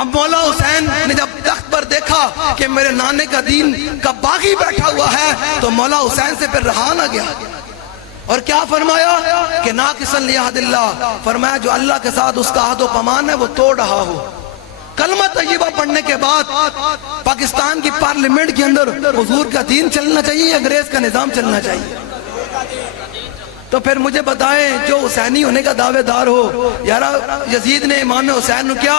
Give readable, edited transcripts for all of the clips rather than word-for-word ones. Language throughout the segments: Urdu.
اب مولا حسین نے جب تخت پر دیکھا کہ میرے نانے کا دین کا باغی بیٹھا ہوا ہے تو مولا حسین سے پھر رہا نہ گیا، اور کیا فرمایا کہ ناقصاً لعہد اللہ، فرمایا جو اللہ کے ساتھ اس کا عہد و پیمان ہے وہ توڑ رہا ہو۔ کلمہ طیبہ پڑھنے کے بعد پاکستان کی پارلیمنٹ کے اندر حضور کا دین چلنا چاہیے یا انگریز کا نظام چلنا چاہیے؟ تو پھر مجھے بتائیں جو حسینی ہونے کا دعوے دار ہو، یارا یزید نے امام حسین نے کیا،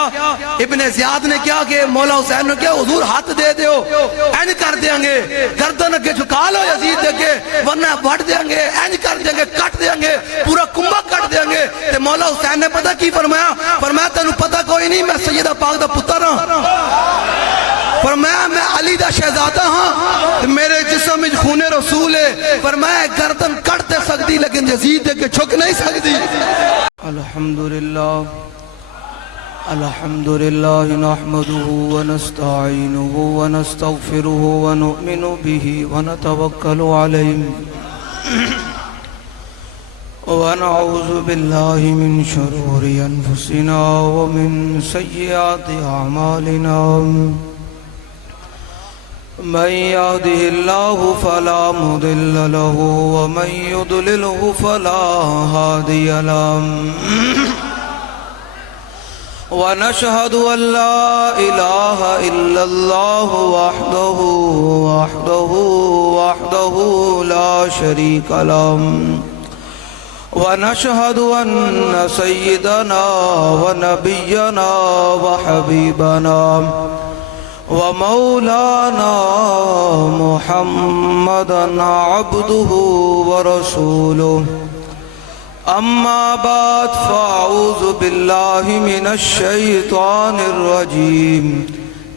ابن زیاد نے کیا کہ مولا حسین نے کیا، حضور ہاتھ دے دیو اینج کر دیں گے، گردن اگے جھکا لو یزید دے کے ورنہ وٹ دیں گے، اینج کر دیں گے، کٹ دیں گے، پورا کنبہ کٹ دیں گے۔ تے مولا حسین نے پتہ کی فرمایا؟ فرمایا تینوں پتہ کوئی نہیں میں سیدہ پاک دا پتر ہاں، فرمایا میں علی دا شہزادہ ہاں، میرے جسم میں خون رسول ہے، فرمایا گردن کٹ دے سکتی لیکن یزید دے کے چھک نہیں سکتی۔ الحمدللہ الحمدللہ نحمده ونستعینه ونستغفره ونؤمن به ونتوکل علیہ ونعوذ باللہ من شرور انفسنا ومن سیئات اعمالنا، من يهده الله فلا مضل له ومن يضلله فلا هادي له، ونشهد أن لا إله إلا الله وحده لا شريك له، ونشهد أن سيدنا ونبينا وحبيبنا ومولانا محمدًا عبده ورسوله، اما بعد فاعوذ باللہ من الشیطان الرجیم،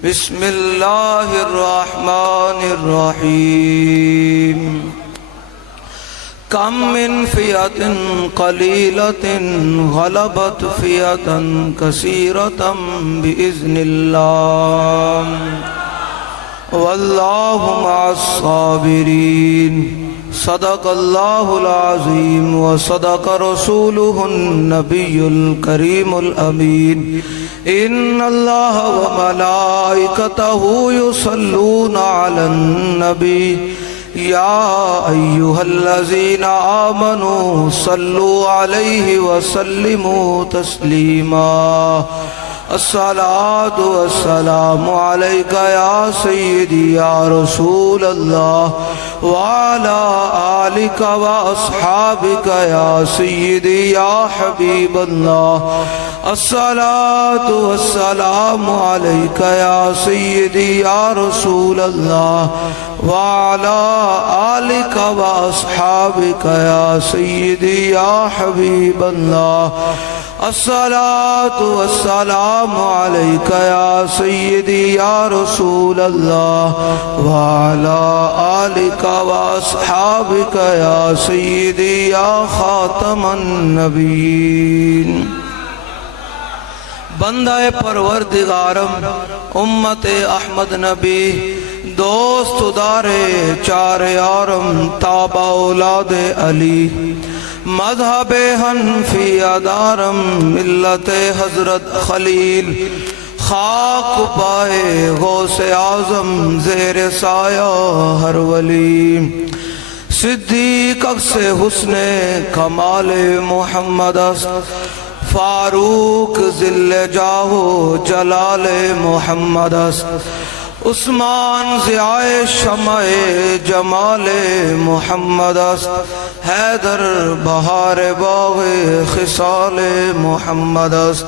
بسم اللہ الرحمن الرحیم، کم من فئۃ قلیلۃ غلبت فئۃ کثیرۃ بإذن اللہ، واللہ مع الصابرین، صدق اللہ العظیم وصدق رسولہ النبی الکریم الامین، ان اللہ وملائکتہ یصلون علی النبی، یا ایہا الذین آمنوا صلوا علیہ وسلموا تسلیما، الصلاة والسلام علیک یا سیدی یا رسول اللہ، وعلا آلک و اصحابک یا سیدی یا حبیب اللہ، الصلاة والسلام علیک یا سیدی یا رسول اللہ، وعلا آلک و اصحابک یا سیدی یا حبیب اللہ، الصلاة والسلام علیک یا سیدی یا رسول اللہ، وعلا آلک و اصحابک یا سیدی یا خاتم النبیین۔ بندہ پروردگارم امت احمد نبی، دوست دارے چار یارم تابع اولاد علی، مذہب حنفی دارم ملت حضرت خلیل، خاک پائے غوث اعظم زیر سایہ ہر ولی، صدیق اکس حسن کمال محمد است، فاروق ذل جاہ جلال محمد است، عثمان ضیاء شمع جمال محمد است، حیدر بہار باغ خصال محمد است،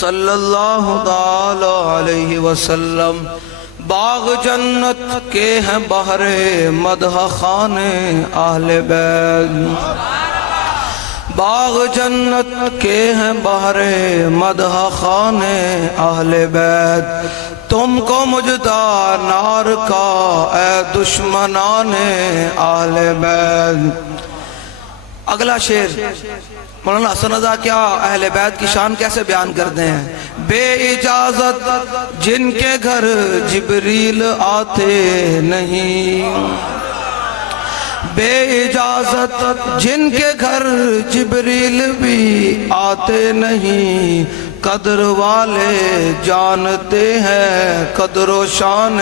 صلی اللہ تعالی علیہ وسلم، باغ جنت کے ہیں بہر مدح خان اہل بیت، باغ جنت کے ہیں بہر مدح خان اہل بیت، تم کو مجدہ نار کا اے دشمنان اہل بیت۔ اگلا شعر مولانا حسن رضا کیا اہل بیت کی شان کیسے بیان کرتے ہیں؟ بے اجازت جن کے گھر جبریل آتے نہیں، بے اجازت جن کے گھر جبریل بھی آتے نہیں، قدر والے جانتے ہیں قدر و شان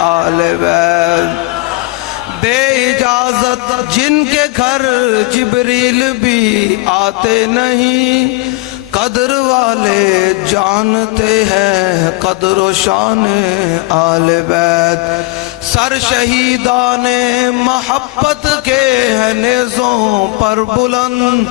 آل بیت بے اجازت جن کے گھر جبریل بھی آتے نہیں قدر والے جانتے ہیں قدر و شان آل بیت سر شہیدان محبت کے ہیں نیزوں پر بلند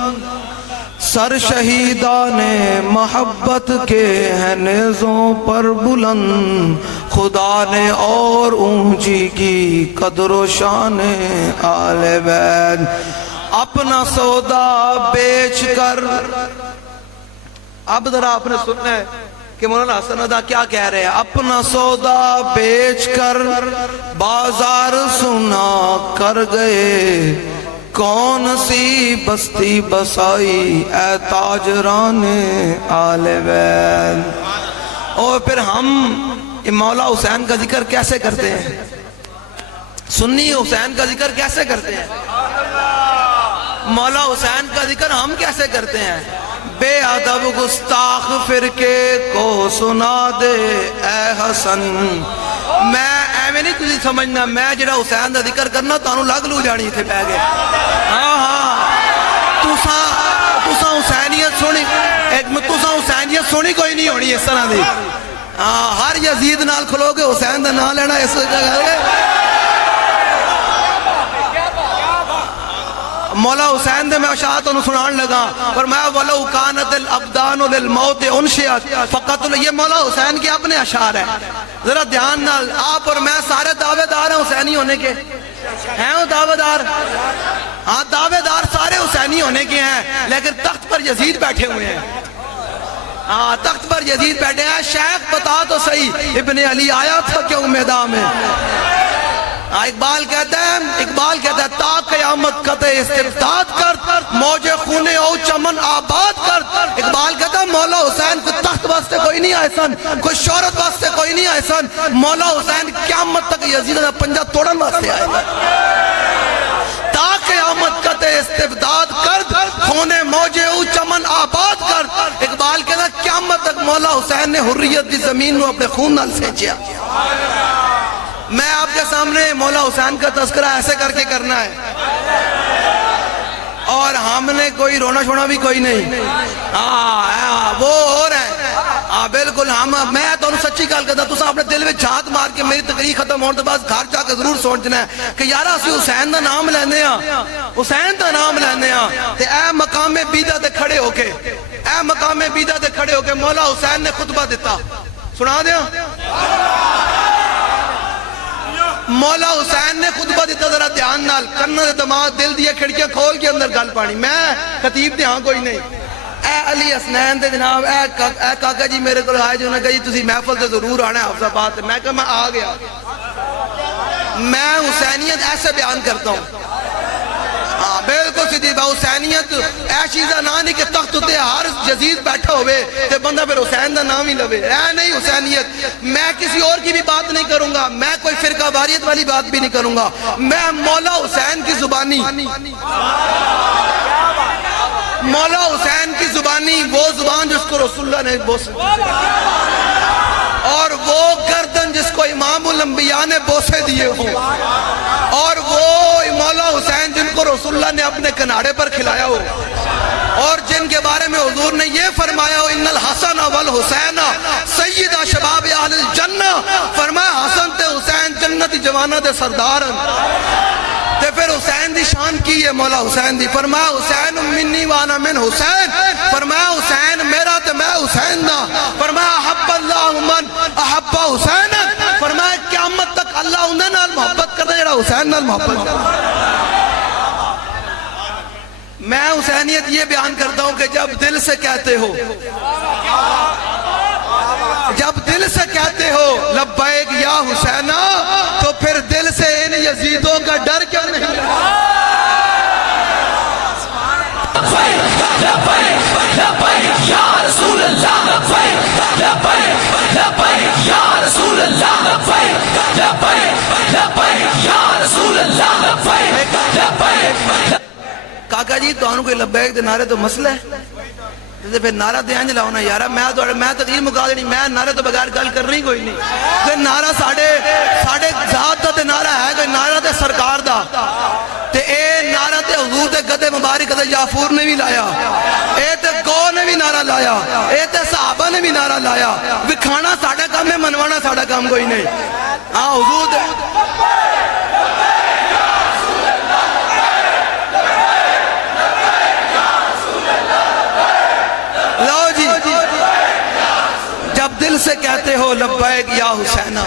سر شہیدان محبت کے ہیں نیزوں پر بلند خدا نے اور اونچی کی قدر و شان آل بیت اپنا سودا بیچ کر اب ذرا آپ نے سننا ہے کہ مولانا حسن ادا کیا کہہ رہے ہیں اپنا سودا بیچ کر بازار سنا کر گئے کون سی بستی بسائی اے تاجران آل بیت اور پھر ہم مولا حسین کا ذکر کیسے کرتے ہیں سنی حسین کا ذکر کیسے کرتے ہیں مولا حسین کا ذکر ہم کیسے کرتے ہیں بے ادب گستاخ فرقے کو سنا دے اے حسن میں ایویں نہیں تسی سمجھنا میں جڑا حسین دا ذکر کرنا تانوں لگ لو جانی تھے پہ گئے تساں حسینیت سونی تساں حسینیت سونی کوئی نہیں ہونی اس طرح دی ہر یزید نال کھلو گے حسین دا نام لینا اس جگہ مولا حسین دے میں اشعار تو سنان لگا فرمایا وَلَوْ كَانَتِ الْأَبْدَانُ لِلْمَوْتِ أُنْشِئَتْ فَقَتْلُ یہ مولا حسین کے اپنے اشعار ہیں ذرا دھیان نال آپ اور میں سارے دعوے دار ہیں حسینی ہونے کے ہیں وہ دعوے دار ہاں دعوے دار سارے حسینی ہونے کے ہیں لیکن تخت پر یزید بیٹھے ہوئے ہیں ہاں تخت پر یزید بیٹھے ہیں شیخ بتا تو صحیح ابن علی آیا تھا کیوں میدان میں اقبال کہتا ہے تا قیامت قطع استبداد کر موج خون او چمن آباد کر اقبال کہتا ہے مولا حسین کوئی تخت واسطے کوئی نہیں آئے سن کوئی شہرت واسطے کوئی نہیں آئے سن مولا حسین قیامت تک یزید کا پنجہ توڑن واسطے آئے تا قیامت قطع استبداد کر خون موج او چمن آباد کر اقبال کہتا ہے قیامت تک مولا حسین نے حریت دی زمین نو اپنے خون نال سینچیا میں آپ کے سامنے مولا حسین کا تذکرہ ایسے کر کے کرنا ہے اور ہم نے کوئی رونا شونا بھی کوئی نہیں وہ اور ہے بالکل میں تو سچی گل کرتا تو اپنے دل میں جھات مار کے میری تقریر ختم ہونے کے بعد گھر جا کے ضرور سوچنا ہے کہ یار اسی حسین دا نام لینے ہاں حسین دا نام لینے ہاں تے اے مقام بیدہ تے کھڑے ہو کے مولا حسین نے خطبہ دیتا سنا دیا مولا حسین نے خطبہ دیتا ذرا دھیان نال کنن دماغ دل دیا کھڑکیاں کھول کے اندر گل پانی میں خطیب تے ہاں کوئی نہیں اے علی حسنین دے جناب اے کاکا جی میرے کو آئے جو نے کہا جی تسی محفل تے ضرور آنا ہے حفظ آباد میں کہا میں آ گیا میں حسینیت ایسے بیان کرتا ہوں بالکل سیدھی با حسینیت اے چیزہ نہ نہیں کہ تخت تے ہر یزید بیٹھا ہوئے تے بندہ پھر حسین دا نام ہی لوے اے نہیں حسینیت میں کسی اور کی بھی بات نہیں کروں گا میں کوئی فرقہ واریت والی بات بھی نہیں کروں گا میں مولا حسین کی زبانی مولا حسین کی زبانی وہ زبان جس کو رسول اللہ نے بوسے اور وہ گردن جس کو امام الانبیاء نے بوسے دیے ہوں اور وہ مولا حسین جن کو رسول اللہ نے اپنے کنارے پر کھلایا ہو اور جن کے بارے میں حضور نے یہ فرمایا ہو ان الحسن والحسین سیدہ شباب اہل الجنہ فرمایا حسن تے حسین جنتی جوانہ دے سردارن تے پھر حسین دی شان کی ہے مولا حسین دی فرمایا حسین منی وانا من حسین فرمایا حسین میرا تے میں حسین دا فرمایا احب اللہ من احب حسین فرمایا قیامت تک اللہ انہیں نال محبت کر دے جڑا حسین نال محبت کر دے میں حسینیت یہ بیان کرتا ہوں کہ جب دل سے کہتے ہو لبیک یا حسینہ تو پھر دل سے ان یزیدوں کا ڈر کیوں نہیں یا رسول اللہ یا رسول اللہ یا رسول اللہ کاکا جی تو انہوں کوئی لبیک دے نعرے تو مسئلہ ہے پھر نعرہ دے انج لاؤ نا یارا میں تقریر مکا دینی میں نعرے تو بغیر گل کرنی کوئی نہیں تے نعرہ ساڈے ذات دا تے نعرہ ہے کوئی نعرہ تے سرکار دا تے اے نعرہ تے حضور دے گدے مبارک تے جعفر نے بھی لایا اے تے گو نے بھی نعرہ لایا اے تے صحابہ نے بھی نعرہ لایا وکھانا ساڈا کام ہے منوانا ساڈا کام کوئی نہیں ہاں حضور دے جب دل سے کہتے ہو لبیک یا حسینہ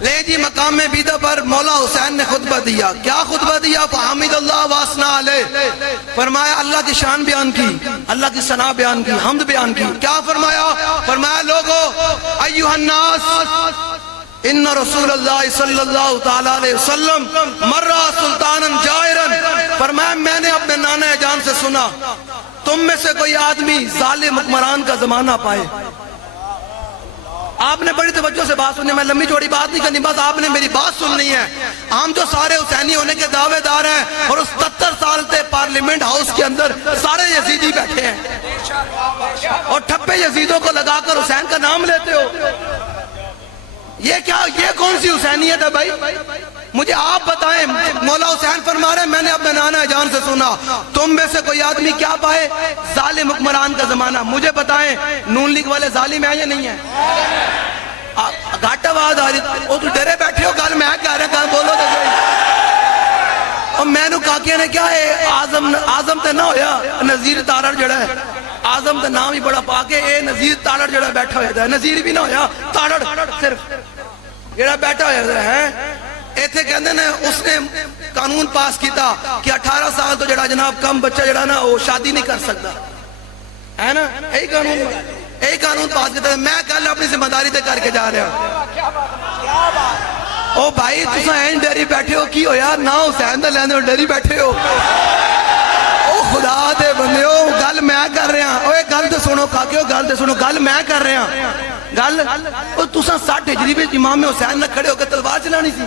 لے جی مقام بیدہ پر مولا حسین نے خطبہ دیا کیا خطبہ دیا فحمد اللہ واسنا علیہ فرمایا اللہ کی شان بیان کی اللہ کی ثنا بیان کی حمد بیان کی کیا فرمایا لوگو ایوہ الناس ان رسول اللہ صلی اللہ تعالیٰ علیہ وسلم مرہ سلطانا جائرا فرمایا میں نے اپنے نانا جان سے سنا تم میں سے کوئی آدمی ظالم حکمران کا زمانہ پائے آپ نے بڑی توجہ سے بات سنی میں لمبی چوڑی بات نہیں کرنی بس آپ نے میری بات سننی ہے ہم جو سارے حسینی ہونے کے دعوے دار ہیں اور اس 70 سال سے پارلیمنٹ ہاؤس کے اندر سارے یزیدی بیٹھے ہیں اور ٹھپے یزیدوں کو لگا کر حسین کا نام لیتے ہو یہ کون سی حسینیت ہے بھائی مجھے آپ بتائیں مولا حسین فرما رہے ہیں میں نے اپنے نانا جان سے سنا تم میں سے کوئی آدمی کیا پائے ظالم حکمران کا زمانہ مجھے بتائیں نون لیگ والے ظالم ہیں یا نہیں ہیں گھاٹ آواز آ رہی وہ تو ڈرے بیٹھے ہو گل میں کہہ رہا کہاں بولو تو اور میں نے کاکیاں نے کیا ہے آزم تے نہ ہویا نظیر تارڑ جڑا ہے آزم تے نام ہی بڑا پاکے اے نظیر تارڑ جڑا بیٹھا ہویا ہے نظیر بھی نہ ہویا تارڑ صرف جڑا بیٹھا ہویا ہے ایتھے کہندے نے اس نے قانون پاس کیتا کہ 18 سال تو جڑا جناب کم بچہ جڑا نا وہ شادی نہیں کر سکتا ہے نا یہی قانون پاس کیتا میں کل اپنی ذمہ داری تے کر کے جا رہا ہوں او بھائی تساں این ڈری بیٹھے ہو کی ہویا نا حسین دا لیندے ہو ڈری بیٹھے ہو او خدا دے بندے ہو گل میں کر رہا ہوں اوے گل تے سنو کاکیو گل تے سنو گل میں کر رہا ہوں گل او تساں 60 ہجری وچ امام حسین نہ کھڑے ہو کے تلوار چلانی سی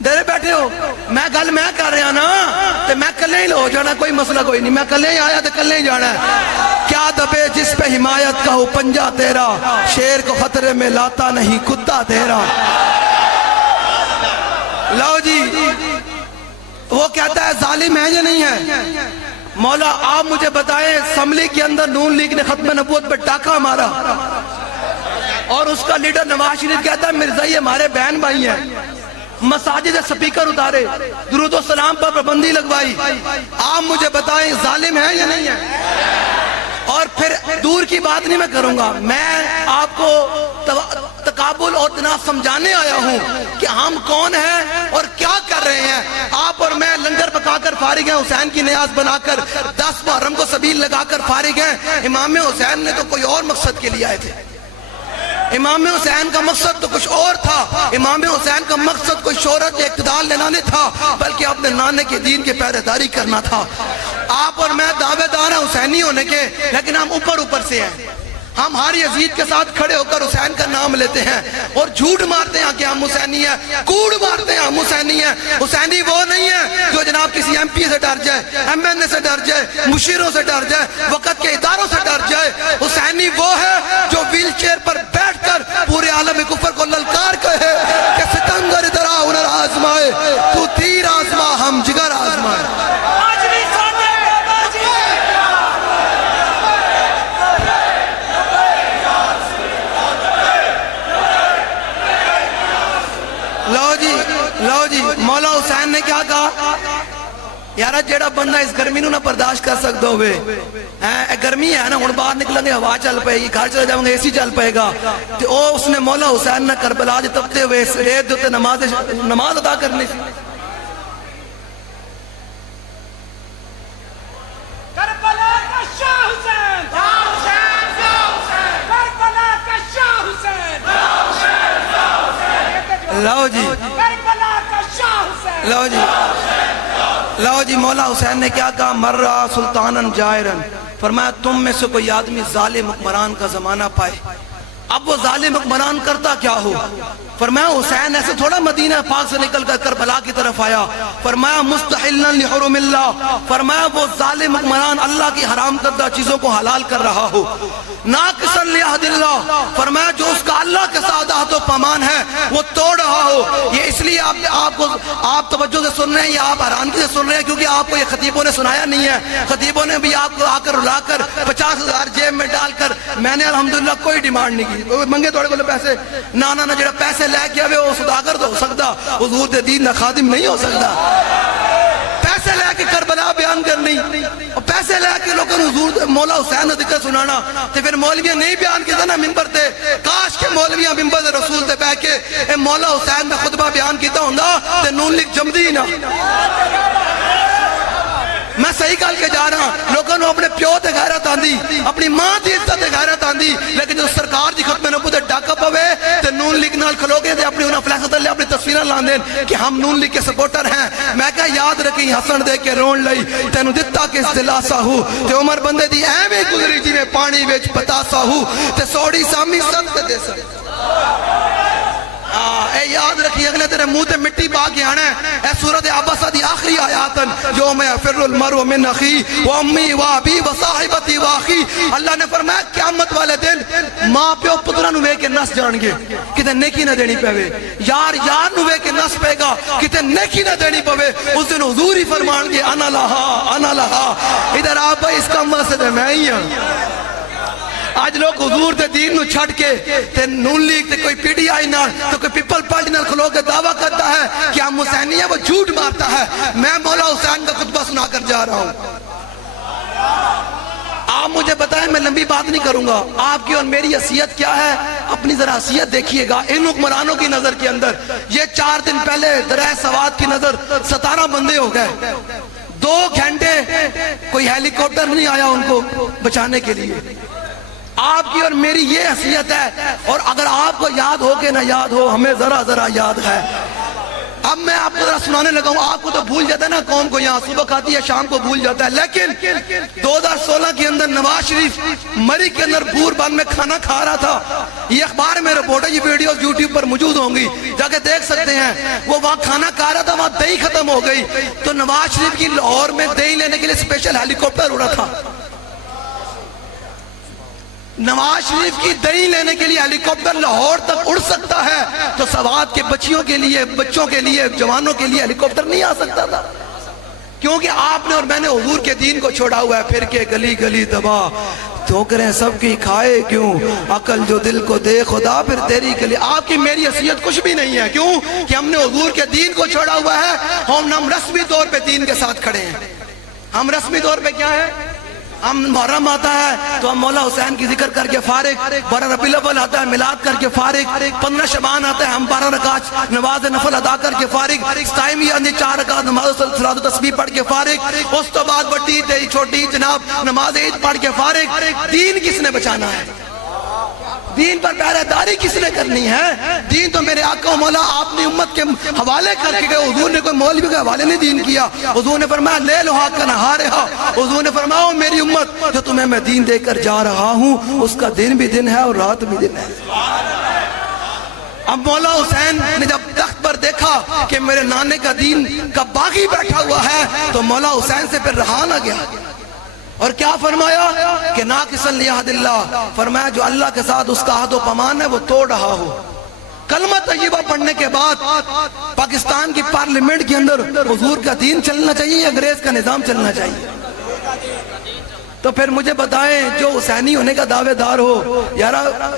ڈرے بیٹھے ہو میں گل میں کر رہا نا تے میں کلے ہی ہو جانا کوئی مسئلہ کوئی نہیں میں کلے ہی آیا تے کلے ہی جانا ہے کیا دبے جس پہ حمایت کا ہو پنجہ تیرا شیر کو خطرے میں لاتا نہیں کتا تیرا لو جی وہ کہتا ہے ظالم ہے یا نہیں ہے مولا آپ مجھے بتائیں اسمبلی کے اندر نون لیگ نے ختم نبوت پہ ٹاکا مارا اور اس کا لیڈر نواز شریف کہتا ہے مرزائی ہمارے بہن بھائی ہیں مساجد سپیکر اتارے درود و سلام پر پابندی لگوائی آپ مجھے بتائیں ظالم ہے یا نہیں ہے اور پھر دور کی بات نہیں میں کروں گا میں آپ کو تقابل اور تناف سمجھانے آیا ہوں کہ ہم کون ہیں اور کیا کر رہے ہیں آپ اور میں لنگر پکا کر فارغ ہیں حسین کی نیاز بنا کر 10 محرم کو سبیل لگا کر فارغ ہیں امام حسین نے تو کوئی اور مقصد کے لیے آئے تھے امام حسین کا مقصد تو کچھ اور تھا امام حسین کا مقصد کوئی شہرت یا اقتدار لینا نہیں تھا بلکہ اپنے نانے کے دین کے پہرے داری کرنا تھا آپ اور میں دعوے دار ہیں حسینی ہونے کے لیکن ہم اوپر سے ہیں ہم ہر یزید کے ساتھ کھڑے ہو کر حسین کا نام لیتے ہیں اور جھوٹ مارتے ہیں کہ ہم حسینی ہیں کوڑ مارتے ہیں ہم حسینی ہیں حسینی وہ نہیں ہے جو جناب کسی ایم پی سے ڈر جائے ایم این اے سے ڈر جائے مشیروں سے ڈر جائے وقت کے اداروں سے ڈر جائے حسینی وہ ہے جو ویل چیئر پر بیٹھ کر پورے عالم کفر کو للکار کہے کہ ستنگر ادرا ہنر آزمائے تو تیر آزما ہم جگر آزمائے لو جی مولا حسین نے کیا کہا یارا جیڑا بندہ اس گرمی نو نہ برداشت کر سکتا ہوئے گرمی ہے نا ہن باہر نکلیں گے ہوا چل پائے گی گھر چلے جاؤں گے اے سی چل پائے گا تو او اس نے مولا حسین نے کربلا دے تپتے ہوئے ریت دیتے نماز ادا کرنے سی کربلا کا شاہ حسین کربلا کا شاہ حسین لو جی لو جی مولا حسین نے کیا کہا مرہ سلطانا جائرا فرمایا تم میں سے کوئی آدمی ظالم حکمران کا زمانہ پائے اب وہ ظالم حکمران کرتا کیا ہو؟ فرمایا حسین ایسے تھوڑا مدینہ پاک سے نکل کر کربلا کی طرف آیا، فرمایا مستحلا لحرم اللہ، فرمایا وہ ظالم حکمران اللہ کی حرام کردہ چیزوں کو حلال کر رہا ہو، ناقصا لعہد اللہ، فرمایا جو اس کا اللہ کے ساتھ عہد و پیمان ہے وہ توڑ رہا ہو۔ یہ اس لیے آپ توجہ سے سن رہے ہیں یا آپ حیرانگی سے سن رہے ہیں کیونکہ آپ کو یہ خطیبوں نے سنایا نہیں ہے۔ خطیبوں نے بھی آپ کو آ کر رلا کر 50,000 جیب میں ڈال کر، میں نے الحمدللہ کوئی ڈیمانڈ نہیں کی، منگے توڑے کو پیسے نہ جڑا پیسے لے کے آوے وہ صداقت ہو سکتا، حضور دے دین دا خادم نہیں ہو سکتا۔ پیسے لے کے کربلا بیان کرنی اور پیسے لے کے لوگوں حضور مولا حسین دا ذکر سنانا، تے پھر مولویاں نہیں بیان کیتا نا منبر تے، کاش کے مولویاں منبر دے رسول تے بیٹھ کے اے مولا حسین دا خطبہ بیان کیتا ہوندا تے نون لیگ جمدی نہ۔ میں صحیح کہہ کے جا رہا ہوں، لوگوں نے اپنے پیو تے غیرت آندی، اپنی ماں دی عزت تے غیرت آندی، لیکن جو سرکار دی ختم نبوت تے ڈاکا پوے تے نون لیگ نال کھلو گے تے اپنی انہاں فلیکس تے اپنی تصویراں لاندے کہ ہم نون لیگ کے سپورٹر ہیں۔ میں کہا یاد رکھی ہسن دے کے رون لئی تینوں دتا کس دلاسا ہو، تے عمر بندے دی ایویں گزری جویں پانی وچ پتاسا ہو، تے سوڑی سامی سب تے دے سن۔ اے یاد رکھی اگلے تیرے منہ تے مٹی پا کے آنا ہے۔ اے سورۃ عبسہ دی آخری آیاتن یوم یفر المرء من اخی و امی و ابی و صاحبتی و اخی، اللہ نے فرمایا قیامت والے دن ماں پیو پتراں نو ویکھ کے نس جان گے، کتے نیکی نہ دینی پوے، یار نو ویکھ کے نس پے گا، کتے نیکی نہ دینی پوے۔ اس دن حضور ہی فرمان گے انا لہا، ادھر آپ بھائی اس کام واسطے تے میں ہی ہوں۔ آج لوگ حضور دے دین نو چھڑ کے تے نون لیگ تے کوئی پی ڈی آئی نال تو کوئی پیپل پارٹی نال کھلو کے دعویٰ کرتا ہے کہ ہم حسینی ہیں، وہ جھوٹ مارتا ہے۔ میں مولا حسین کا خطبہ سنا کر جا رہا ہوں۔ آپ مجھے بتائیں، میں لمبی بات نہیں کروں گا، آپ کی اور میری حیثیت کیا ہے؟ اپنی ذرا حیثیت دیکھیے گا ان حکمرانوں کی نظر کے اندر۔ یہ 4 دن پہلے درہ سوات کی نظر 17 بندے ہو گئے، 2 گھنٹے کوئی ہیلی کاپٹر نہیں آیا ان کو بچانے کے لیے۔ آپ کی اور میری یہ حیثیت ہے، اور اگر آپ کو یاد ہو کہ نہ یاد ہو، ہمیں ذرا یاد ہے۔ اب میں آپ کو ذرا سنانے لگا ہوں، آپ کو تو بھول جاتا ہے نا قوم کو، یہاں صبح کھاتی ہے شام کو بھول جاتا ہے، لیکن 2016 کے اندر نواز شریف مری کے اندر بور بند میں کھانا کھا رہا تھا، یہ اخبار میں رپورٹ ہے، یہ ویڈیوز یوٹیوب پر موجود ہوں گی، جا کے دیکھ سکتے ہیں۔ وہ وہاں کھانا کھا رہا تھا، وہاں دہی ختم ہو گئی، تو نواز شریف کی لاہور میں دہی لینے کے لیے اسپیشل ہیلی کاپٹر اڑا تھا۔ نواز شریف کی دہی لینے کے لیے ہیلی کاپٹر لاہور تک اڑ سکتا ہے، تو سوات کے بچوں کے لیے جوانوں کے لیے ہیلی کاپٹر نہیں آ سکتا تھا، کیونکہ آپ نے اور میں نے حضور کے دین کو چھوڑا ہوا ہے۔ پھر کے گلی دبا ٹھوکریں سب کی کھائے کیوں، عقل جو دل کو دے خدا پھر تیری گلی۔ آپ کی میری حیثیت کچھ بھی نہیں ہے، کیوں کہ ہم نے حضور کے دین کو چھوڑا ہوا ہے، ہم رسمی طور پہ دین کے ساتھ کھڑے ہیں۔ ہم رسمی طور پہ کیا ہے؟ ہم محرم آتا ہے تو ہم مولا حسین کی ذکر کر کے فارغ، 12 ربیع الاول آتا ہے میلاد کر کے فارغ، 15 شعبان آتا ہے ہم 12 رکعت نماز نفل ادا کر کے فارغ، 4 رکعت نماز صلاۃ و تسبیح پڑھ کے فارغ، اس تو بعد بڑی چھوٹی جناب نماز عید پڑھ کے فارغ۔ دین کس نے بچانا ہے؟ دین پر پہرے داری کس نے کرنی ہے؟ دین تو میرے آقا و مولا آپ نے امت کے حوالے کر کے گئے، حضور نے کوئی مولوی کے حوالے نہیں دین کیا۔ حضور نے فرمایا لے لو حق نہارہا، حضور نے فرمایا میری امت جو تمہیں میں دین دے کر جا رہا ہوں اس کا دن بھی دن ہے اور رات بھی دن ہے۔ اب مولا حسین نے جب تخت پر دیکھا کہ میرے نانے کا دین کا باغی بیٹھا ہوا ہے تو مولا حسین سے پھر رہا نہ گیا، اور کیا فرمایا کہ ناقصا لعہد اللہ، فرمایا جو اللہ کے ساتھ اس کا عہد و پیمان ہے وہ توڑ رہا ہو۔ کلمہ طیبہ پڑھنے کے بعد پاکستان کی پارلیمنٹ کے اندر حضور کا دین چلنا چاہیے یا انگریز کا نظام چلنا چاہیے؟ تو پھر مجھے بتائیں جو حسینی ہونے کا دعوے دار ہو، یار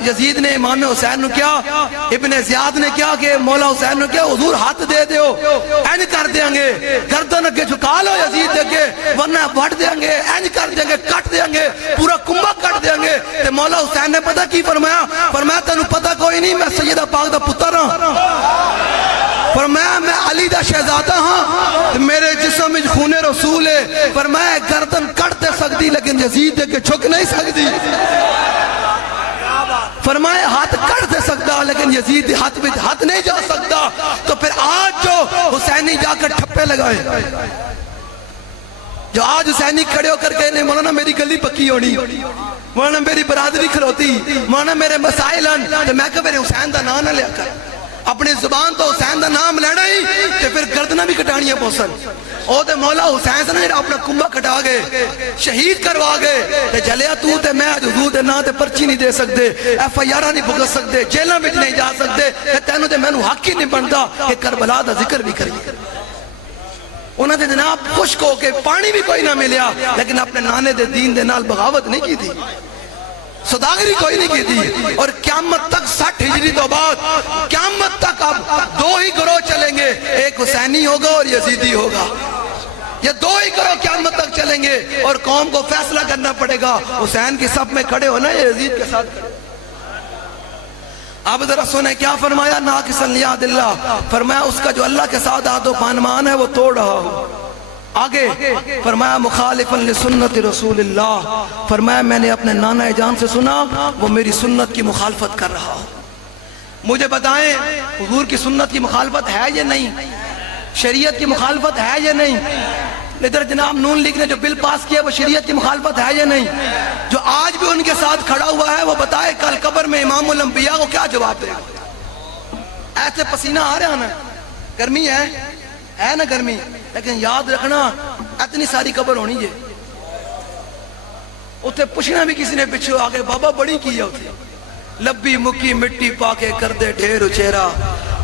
یزید نے امام حسین نے کیا، ابن زیاد نے کیا کہ مولا حسین نے کیا، حضور ہاتھ دے دیو اینج کر دیں گے، گردن اگے جھکا لو یزید دے کے ورنہ وٹ دیں گے، اینج کر دیں گے، کٹ دیں گے، پورا کنبہ کٹ دیں گے۔ تو مولا حسین نے پتہ کی فرمایا؟ فرمایا تینوں پتہ کوئی نہیں میں سیدہ پاک دا پتر ہاں، فرمایا میں علی دا شہزادہ ہاں، میرے جسم میں خون رسول ہے، فرمایا گردن کٹ دے سکتی لیکن یزید دے کے چھک نہیں سکتی، فرمایا ہاتھ کٹ دے سکتا لیکن یزید ہاتھ میں ہاتھ نہیں جا سکتا۔ تو پھر آج جو حسینی جا کر ٹھپے لگائے، جو آج حسینی کھڑے ہو کر کہنے مولانا میری گلی پکی ہونی، مولانا میری برادری کھلوتی مولانا میرے مسائل ہیں تو میں کہ میرے حسین دا نام نہ لیا کر اپنی زبان تو حسین دا نام لینا ہی تے پھر گردنہ بھی کٹانیاں پوسن او تے مولا حسین سے نے اپنا کنبہ کٹا گئے شہید کروا گئے تے جلیا تو تے میں حضور دے نا تے پرچی نہیں دے سکتے ایف آئی آر نہیں بھگت سکتے جیلوں وچ نہیں جا سکتے تے تینوں تے مینوں حق ہی نہیں بنتا کہ کربلا دا ذکر بھی کریے انہاں دے جناب خشک ہو کے پانی بھی کوئی نہ ملیا لیکن اپنے نانے دے دین دے نال بغاوت نہیں کی تھی صداگری کوئی نہیں کی تھی اور قیامت تک 60 ہجری تو بعد قیامت تک اب دو ہی گروہ چلیں گے ایک حسینی ہوگا اور یزیدی ہوگا یہ دو ہی گروہ قیامت تک چلیں گے اور قوم کو فیصلہ کرنا پڑے گا حسین کی صف میں کھڑے ہونا یا یزید کے ساتھ کھڑے اب ذرا سنیں کیا فرمایا ناقصا لیاد اللہ فرمایا اس کا جو اللہ کے ساتھ عہد و پانمان ہے وہ توڑ رہا ہو آگے فرمایا مخالفا لسنت رسول اللہ فرمایا میں نے اپنے نانا جان سے سنا وہ میری سنت کی مخالفت کر رہا ہو مجھے بتائیں حضور کی سنت کی مخالفت ہے یا نہیں شریعت کی مخالفت ہے یا نہیں ادھر جناب نون لیگ نے جو بل پاس کیا وہ شریعت کی مخالفت ہے یا نہیں جو آج بھی ان کے ساتھ کھڑا ہوا ہے وہ بتائے کل قبر میں امام الانبیاء کو کیا جواب دے ایسے پسینہ آ رہا نا گرمی ہے نا گرمی لیکن یاد رکھنا اتنی ساری قبر ہونی ہے اتنے پوچھنا بھی کسی نے پچھو آگے بابا بڑی کی ہے اتنے لبی مکی مٹی پاکے کر دے ڈھیر اچیرا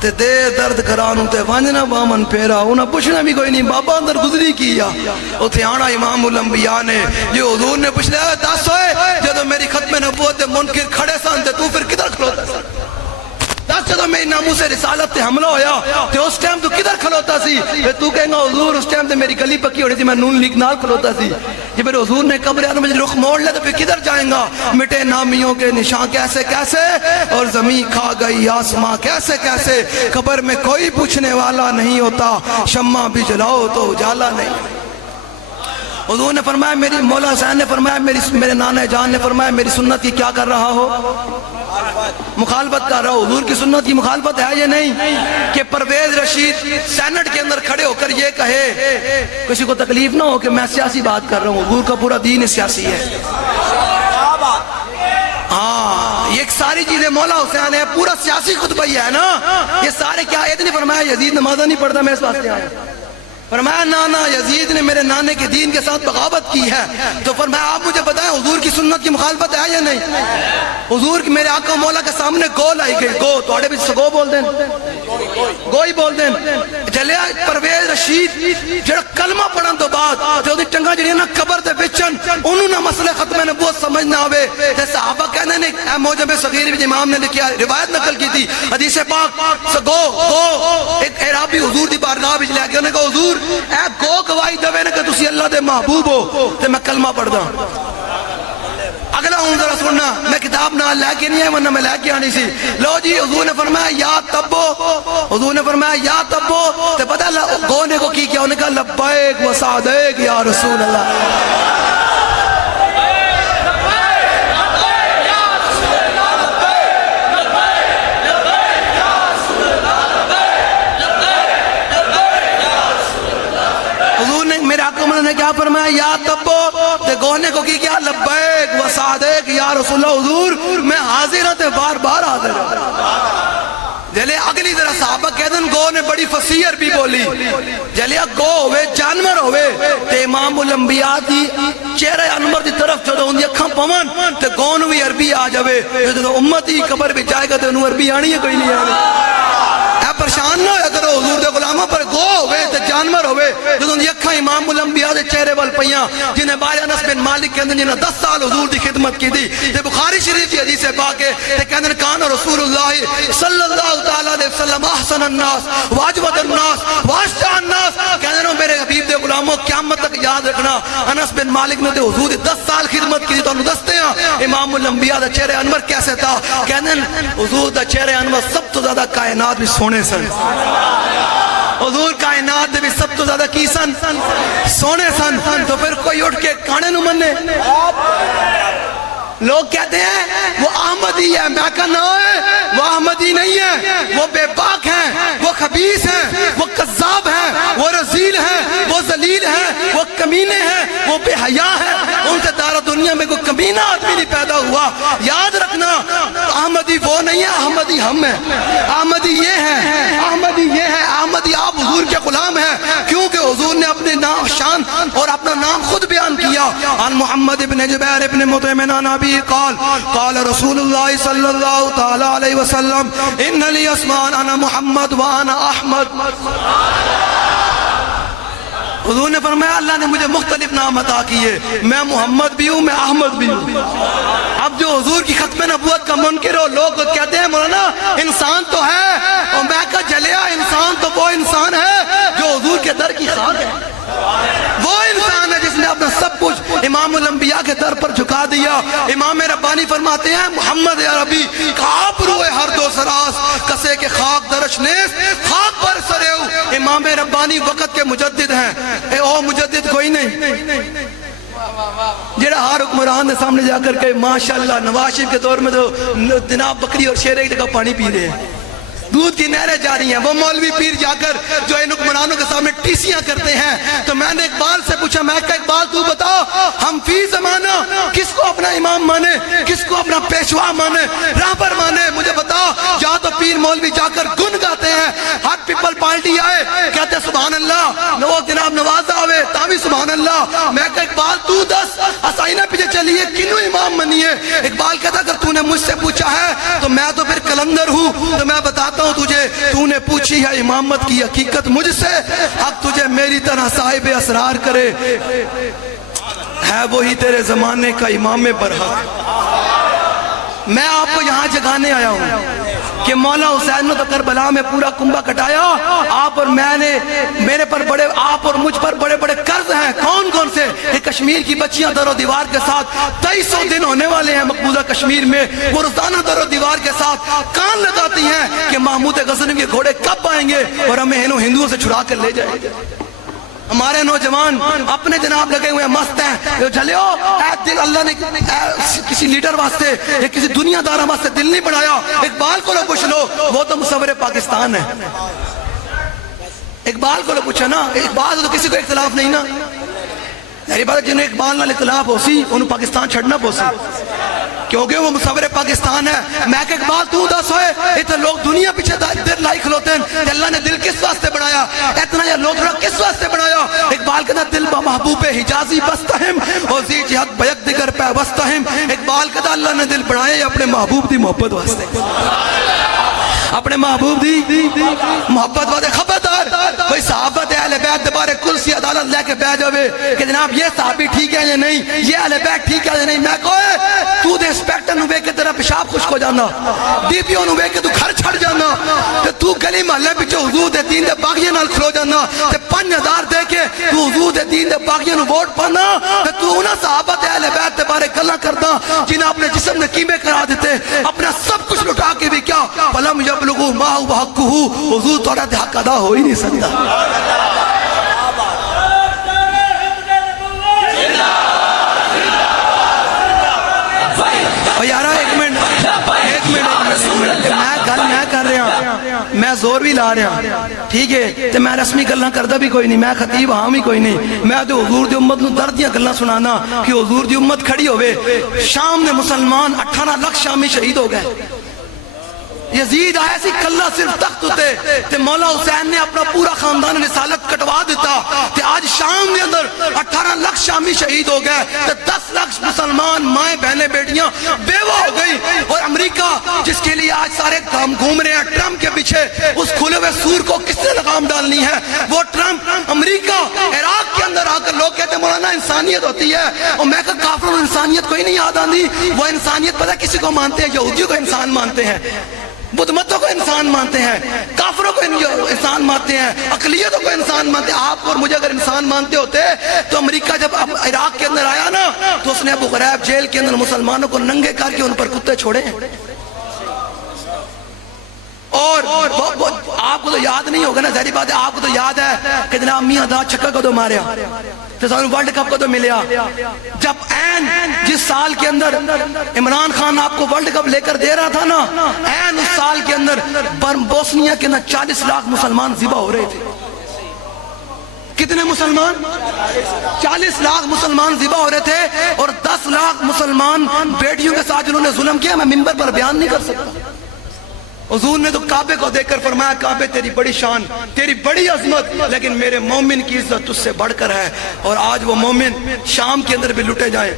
تے دے درد کرانوں تے وانجنا بامن پیرا انہاں پوچھنا بھی کوئی نہیں بابا اندر گزری کیا اتنے آنا امام الانبیاء نے جو حضور نے پوچھ لیا دس ہوئے جدو میری ختم نبوت منکر کھڑے سان تے تو پھر کدھر کھلوتا سان دس جدو میری ناموس رسالت تے حملہ ہویا تے اس ٹائم تو کدھر کھلوتا سی پھر تو کہیں گا حضور اس ٹائم تے میری گلی پکی ہونی تھی میں نون لیگ نال کھلوتا سی جب میرے حضور نے قبر انور میں رخ موڑ لیا تو پھر کدھر جائیں گا مٹے نامیوں کے نشان کیسے کیسے اور زمین کھا گئی آسماں کیسے کیسے قبر میں کوئی پوچھنے والا نہیں ہوتا شمع بھی جلاؤ تو اجالا نہیں حضور نے فرمایا میری مولا حسین نے فرمایا میرے نانا جان نے فرمایا میری سنت کی کیا کر رہا ہو مخالفت کر رہا ہو حضور کی سنت کی مخالفت ہے یا نہیں کہ پرویز رشید سینٹ کے اندر کھڑے ہو کر یہ کہے کسی کو تکلیف نہ ہو کہ میں سیاسی بات کر رہا ہوں حضور کا پورا دین سیاسی ہے ہاں یہ ساری چیزیں مولا حسین ہے پورا سیاسی خطبہ ہی ہے نا یہ سارے کیا آیت نہیں فرمایا یزید نمازہ نہیں پڑھتا میں اس واسطے آیا فرمایا نانا یزید نے میرے نانے کے دین کے ساتھ بغاوت کی ہے تو فرمایا آپ مجھے بتائیں حضور کی سنت کی مخالفت ہے یا نہیں حضور کی میرے آقا مولا کے سامنے گو لائی گئی گو توڑے بھی گو بول دیں گوئی بول دیں جلیا پرویز رشید جڑا کلمہ پڑھن تو بعد تے اودی ٹنگا جڑی نا قبر دے وچن انہوں نہ مسئلہ ختم نبوت سمجھ نہ آوے تے صحابہ کہنے نے اے موجب صغیر وچ امام نے لکھیا روایت نقل کی تھی حدیث پاک گو ایک اعرابی حضور دی بارگاہ وچ لے کے انہوں نے کہا حضور اے گو گواہی دوے نا کہ تسی اللہ دے محبوب ہو تے میں کلمہ پڑھ دا اگلا ہوں ذرا سننا میں کتاب نہ لے کے نہیں ہے ورنہ میں لے کے آنی سی لو جی حضور نے فرمایا یا تبو حضور نے فرمایا یا تبو تے پتہ گو نے کو کی کیا انہوں نے کہا لبیک و سعدیک یا رسول اللہ نے کیا فرمایا یا تبو تے گونے کو کی کیا لبیک و سعدیک یا رسول اللہ حضور میں حاضر ہوں تے بار بار حاضر ہوں جلے اگلی ذرا صحابہ کہتے ہیں گو نے بڑی فصیح عربی بولی جلے گو ہوئے جانور ہوئے تے امام الانبیاء دی چہرے انور دی طرف جو ان دی اکھاں پون تے گون بھی عربی آ جاوے جو امتی قبر بھی جائے گا تے انہوں عربی آنی ہے کوئی نہیں آنی پریشان نہ ہویا کرو حضور دے غلاموں پر گو ہوئے تے جانور ہوئے جدوں دی اکھاں امام الانبیاء دے چہرے وال پیاں جنہیں بارے انس بن مالک کہندے جنہیں 10 سال حضور دی خدمت کی تھی تے بخاری شریف کی حدیث پاک ہے تے کہندے کان رسول اللہ صلی اللہ تعالی علیہ وسلم احسن الناس واجود الناس واشجع الناس کہندے میرے حبیب دے غلاموں قیامت تک یاد رکھنا انس بن مالک نے تے حضور دی 10 سال خدمت کی تھی تانوں دستے ہیں امام الانبیاء دا چہرہ انور کیسے تھا کہندے حضور دا چہرہ انور سب تو زیادہ کائنات میں سونے سن حضور کائنات دے بھی سب تو زیادہ کی سن سونے سن تو پھر کوئی اٹھ کے کھانے نو مننے لوگ کہتے ہیں وہ احمدی ہے میں کہا نہ ہے وہ احمدی نہیں ہے وہ بے باک ہیں وہ خبیث ہیں وہ کذاب ہیں وہ رذیل ہیں وہ ذلیل ہیں وہ کمینے ہیں وہ بے حیا ہیں ان سے دار دنیا دنیا میں کوئی کمینہ آدمی نہیں پیدا ہوا. یاد رکھنا احمدی وہ نہیں ہے, احمدی ہم ہیں. احمدی یہ ہے, احمدی یہ ہے, احمدی آپ حضور کے غلام ہیں, کیونکہ حضور نے اپنے نام شان اور اپنا نام خود بیان کیا. عن محمد ابن جبیر ابن مطعم عن ابی قال قال رسول اللہ صلی اللہ تعالی علیہ وسلم ان لی اسماء انا محمد وانا احمد. حضور نے فرمایا اللہ نے مجھے مختلف نام عطا کیے, میں محمد بھی ہوں, میں احمد بھی ہوں. اب جو حضور کی ختم نبوت کا منکر ہو, لوگ کہتے ہیں مولانا انسان تو ہے, اور میں کہا جلیا انسان تو وہ انسان ہے جو حضور کے در کی خاک ہے. وہ انسان ہے جس نے اپنا سب کچھ امام الانبیاء کے در پر جھکا دیا. امام ربانی فرماتے ہیں محمد عربی کعب روئے ہر دو سراس کسے کے خاک درش نیس خاک پر سریو. امام ربانی وقت کے مجدد ہیں, اے او مجدد کوئی نہیں جڑا ہر حکمران کے سامنے جا کر کہ ماشاءاللہ نواز شریف کے دور میں تو جناب بکری اور شیر ایک جگہ پانی پی رہے ہیں, دودھ کی نہریں جاری ہیں. وہ مولوی پیر جا کر جو ان حکمرانوں کے سامنے ٹیسیاں کرتے ہیں. تو میں نے اقبال سے پوچھا, میں کہا اقبال تو بتا ہم فی زمانہ کس کو اپنا امام مانے, کس کو اپنا پیشوا مانے, رہبر مانے, مجھے بتا. جہاں تو پیر مولوی جا کر گن گاتے ہیں, ہر پیپل پارٹی آئے کہتے سبحان اللہ, وہ جناب نواز آوے تاوی سبحان اللہ. میں کہا اقبال تو دس اسائنہ پیچھے چلیے کنوں امام منیے. اقبال کہتا اگر تو نے مجھ سے پوچھا ہے تو میں تو پھر کلندر ہوں, تو میں بتاتا ہوں تجھے, تو نے پوچھی ہے امامت کی حقیقت مجھ سے, اب تجھے میری طرح صاحب اسرار کرے, ہے وہی تیرے زمانے کا امام برحق. میں آپ کو یہاں جگانے آیا ہوں کہ مولا حسین نے تو کربلا میں پورا کنبہ کٹایا. آپ اور میں نے, میرے پر بڑے, آپ اور مجھ پر بڑے بڑے قرض ہیں. کون کون سے؟ کہ کشمیر کی بچیاں در و دیوار کے ساتھ 2300 دن ہونے والے ہیں مقبوضہ کشمیر میں, وہ روزانہ در و دیوار کے ساتھ کان لگاتی ہیں کہ محمود غزنوی کے گھوڑے کب آئیں گے اور ہمیں ہندوؤں سے چھڑا کر لے جائیں گے. ہمارے نوجوان اپنے جناب لگے ہوئے مست ہیں, جھلیو اے دل اللہ نے کسی لیڈر واسطے یا کسی دنیا دارہ واسطے دل نہیں بڑھایا. اقبال کو لو پوچھ لو, وہ تو مصور پاکستان ہے. اقبال کو لو پوچھا نا, اقبال تو کسی کو اختلاف نہیں نا. یعنی بات جنہیں اقبال نہ اختلاف ہو سی انہوں پاکستان چھڑنا پو سی, کیونکہ وہ مصور پاکستان ہے. میں کہ اقبال تو دس ہوئے اتنے لوگ دنیا پیچھے دل لائی کھلوتے ہیں, اللہ نے دل کس واسطے بنایا, اتنا یا لوگ کس واسطے بنایا. اقبال کہتا دل با محبوب حجازی بستہم اور زی جہت بیک دیگر پہ بستہم. اقبال کہتا اللہ نے دل بنائے اپنے محبوب دی محبت واسطے, اپنے محبوب دی محبت واسطے. خبردار کوئی صحابت اہل بیت دوبارے کرسی عدالت لے کے بیٹھ جاوے کہ جناب یہ صحابی ٹھیک ہے یا نہیں, یہ اہل بیت ٹھیک ہے یا نہیں. میں کہے تو دے انسپیکٹر نو ویکھ کے تیرا پیشاب خشک ہو جانا, ڈی پی او نو ویکھ کے تو گھر چھڑ جانا, تے تو گلی محلے پیچھے حضور دے دین دے باغیاں نال کھلو جانا, تے 5000 دے کے تو حضور دے دین دے باغیاں نو ووٹ پانا, تے تو انہاں صحابت اہل بیت دے بارے گلاں کردا جنہاں اپنے جسم نے قیمے کرا دیتے, اپنا سب کچھ لٹا کے بھی کیا فلم یبلغوا ما هو حقہ. حضور تہاڈا تے حق ادا ہو ہی نہیں سکتا. یارا ایک منٹ میں گل میں کر رہا, میں زور بھی لا رہا, ٹھیک ہے, تے میں رسمی گلاں کردا بھی کوئی نہیں, میں خطیب ہاں بھی کوئی نہیں. میں تو حضور دی امت نو درد دیاں گلاں سنانا کہ حضور دی امت کھڑی ہوئے. شام نے مسلمان 18 لاکھ شامی شہید ہو گئے. یزید آیا سی کلہ صرف تخت ہوتے تے مولا حسین نے اپنا پورا خاندان رسالت کٹوا دیتا تے آج شام کے اندر 18 لاکھ شامی شہید ہو گئے تے 10 لاکھ مسلمان مائیں بہنیں بیٹیاں بیوہ ہو گئی. اور امریکہ جس کے لیے آج سارے گھوم رہے ہیں ٹرمپ کے پیچھے, اس کھلے ہوئے سور کو کس نے لگام ڈالنی ہے, وہ ٹرمپ. امریکہ عراق کے اندر آ کر لوگ کہتے ہیں مولانا انسانیت ہوتی ہے, اور میں کہا کافروں انسانیت کوئی نہیں یاد آندی. وہ انسانیت پتہ کسی کو مانتے ہیں, یہودیوں کو انسان مانتے ہیں, بدھ متوں کو انسان مانتے ہیں, کافروں کو انسان مانتے ہیں, اقلیتوں کو انسان مانتے ہیں. آپ اور مجھے اگر انسان مانتے ہوتے تو امریکہ جب عراق کے اندر آیا نا تو اس نے ابو غریب جیل کے اندر مسلمانوں کو ننگے کر کے ان پر کتے چھوڑے ہیں. اور آپ کو تو یاد نہیں ہوگا نا, ظاہری بات ہے آپ کو تو یاد ہے کہ جناب میاں دا چھکا کو تو ماریا تو سانو ورلڈ کپ کو تو ملیا. جب این جس سال کے اندر عمران خان آپ کو ورلڈ کپ لے کر دے رہا تھا نا, این اس سال کے اندر بوسنیا کے اندر 40 لاکھ مسلمان ذبح ہو رہے تھے. کتنے مسلمان؟ 40 لاکھ مسلمان ذبح ہو رہے تھے اور 10 لاکھ مسلمان بیٹیوں کے ساتھ جنہوں نے ظلم کیا میں منبر پر بیان نہیں کر سکتا۔ حضور نے تو کعبے کو دیکھ کر فرمایا کعبے تیری بڑی شان، تیری بڑی عظمت، لیکن میرے مومن کی عزت تجھ سے بڑھ کر ہے۔ اور آج وہ مومن شام کے اندر بھی لٹے جائیں،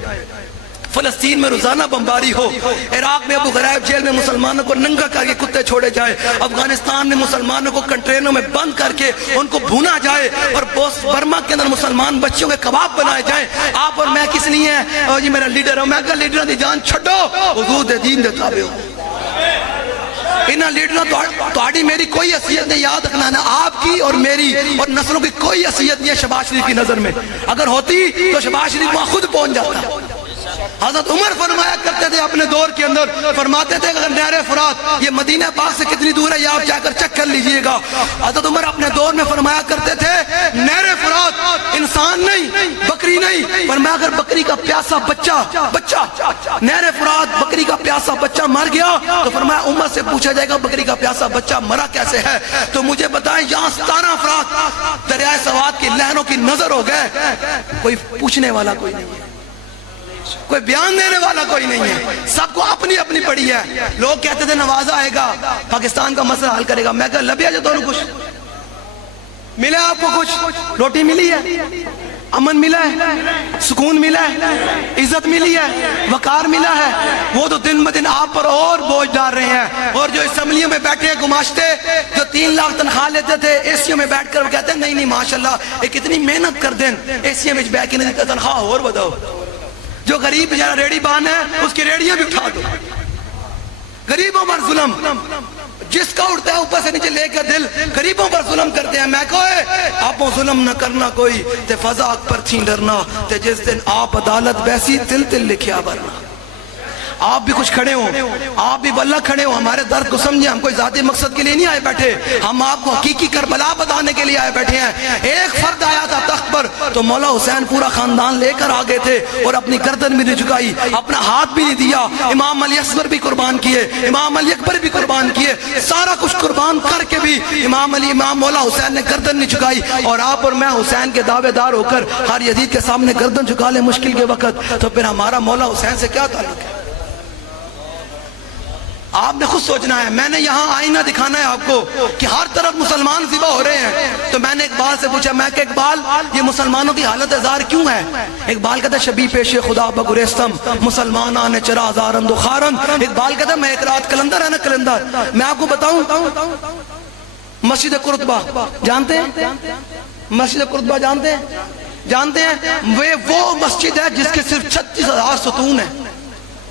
فلسطین میں روزانہ بمباری ہو، عراق میں ابو غرائب جیل میں مسلمانوں کو ننگا کر کے کتے چھوڑے جائے، افغانستان میں مسلمانوں کو کنٹرینوں میں بند کر کے ان کو بھونا جائے، اور برما کے اندر مسلمان بچوں کے کباب بنائے جائیں، آپ اور میں کس لیے ہیں؟ اور یہ میرا لیڈر ہوں، میں کہا لیڈروں دی جان چھڑو، حضور دے دین دے تابع ہو۔ انہاں لیڈروں تہاڈی میری کوئی حیثیت نہیں، یاد رکھنا نا، آپ کی اور میری اور نسلوں کی کوئی حیثیت نہیں ہے شہباز شریف کی نظر میں۔ اگر ہوتی تو شہباز شریف وہاں خود پہنچ جاتا۔ حضرت عمر فرمایا کرتے تھے اپنے دور کے اندر، فرماتے تھے اگر نہر فرات یہ مدینہ پاک سے کتنی دور ہے یہ آپ جا کر چیک کر لیجئے گا۔ حضرت عمر اپنے دور میں فرمایا کرتے تھے نہر فرات انسان نہیں، بکری نہیں، فرمایا اگر بکری کا پیاسا بچہ نہر فرات بکری کا پیاسا بچہ مر گیا تو فرمایا عمر سے پوچھا جائے گا بکری کا پیاسا بچہ مرا کیسے ہے؟ تو مجھے بتائیں یہاں 17 افراد دریائے سوات کی لہروں کی نظر ہو گئے، کوئی پوچھنے والا کوئی نہیں ہے، کوئی بیان دینے والا کوئی نہیں ہے، سب کو اپنی اپنی پڑی ہے۔ لوگ کہتے تھے نوازہ آئے گا پاکستان کا مسئلہ حل کرے گا، میں کہا لبیا جو دونوں کچھ ملا، آپ کو کچھ روٹی ملی ہے، امن ملا ہے، سکون ملا ہے، عزت ملی ہے، وقار ملا ہے؟ وہ تو دن بدن آپ پر اور بوجھ ڈال رہے ہیں۔ اور جو اسمبلیوں میں بیٹھے ہیں گماشتے، جو 3 لاکھ تنخواہ لیتے تھے اے سیوں میں بیٹھ کر وہ کہتے ہیں نہیں نہیں ماشاءاللہ ایک اتنی محنت کر دیں اے سیوں میں بیٹھ کے نہیں تنخواہ اور بداؤ۔ جو غریب بیچارہ ریڑی بان ہے اس کی ریڑیاں بھی اٹھا دو۔ غریبوں پر ظلم، جس کا اٹھتا ہے اوپر سے نیچے لے کر دل غریبوں پر ظلم کرتے ہیں۔ میں کہے آپ ظلم نہ کرنا کوئی تے فضا پر تھی ڈرنا، تے جس دن آپ عدالت بیسی تل تل لکھیا برنا۔ آپ بھی کچھ کھڑے ہوں، آپ بھی واللہ کھڑے ہوں، ہمارے درد کو سمجھیں، ہم کوئی ذاتی مقصد کے لیے نہیں آئے بیٹھے، ہم آپ کو حقیقی کربلا بتانے کے لیے آئے بیٹھے ہیں۔ ایک فرد آیا تھا تخت پر تو مولا حسین پورا خاندان لے کر آگے تھے اور اپنی گردن بھی نہیں جھکائی، اپنا ہاتھ بھی نہیں دیا، امام علی اصغر بھی قربان کیے، امام علی اکبر بھی قربان کیے، سارا کچھ قربان کر کے بھی امام مولا حسین نے گردن نہیں جھکائی۔ اور آپ اور میں حسین کے دعوے دار ہو کر ہر یزید کے سامنے گردن جھکا لیں مشکل کے وقت، تو پھر ہمارا مولا حسین سے کیا تعلق ہے؟ آپ نے خود سوچنا ہے۔ میں نے یہاں آئینہ دکھانا ہے آپ کو کہ ہر طرف مسلمان ذبح ہو رہے ہیں، تو میں نے اقبال سے پوچھا، میں کہ اقبال یہ مسلمانوں کی حالت ہزار کیوں ہے؟ اقبال کہتا ہے شبی پیش خدا بگریستم مسلمان آنے چرا ہزارن دو خارن۔ اقبال کہتا ہے میں ایک رات کلندر ہے نا کلندر۔ میں آپ کو بتاؤں مسجد قرطبہ جانتے ہیں؟ مسجد قرطبہ جانتے ہیں؟ وہ مسجد ہے جس کے صرف 36,000 ستون ہیں۔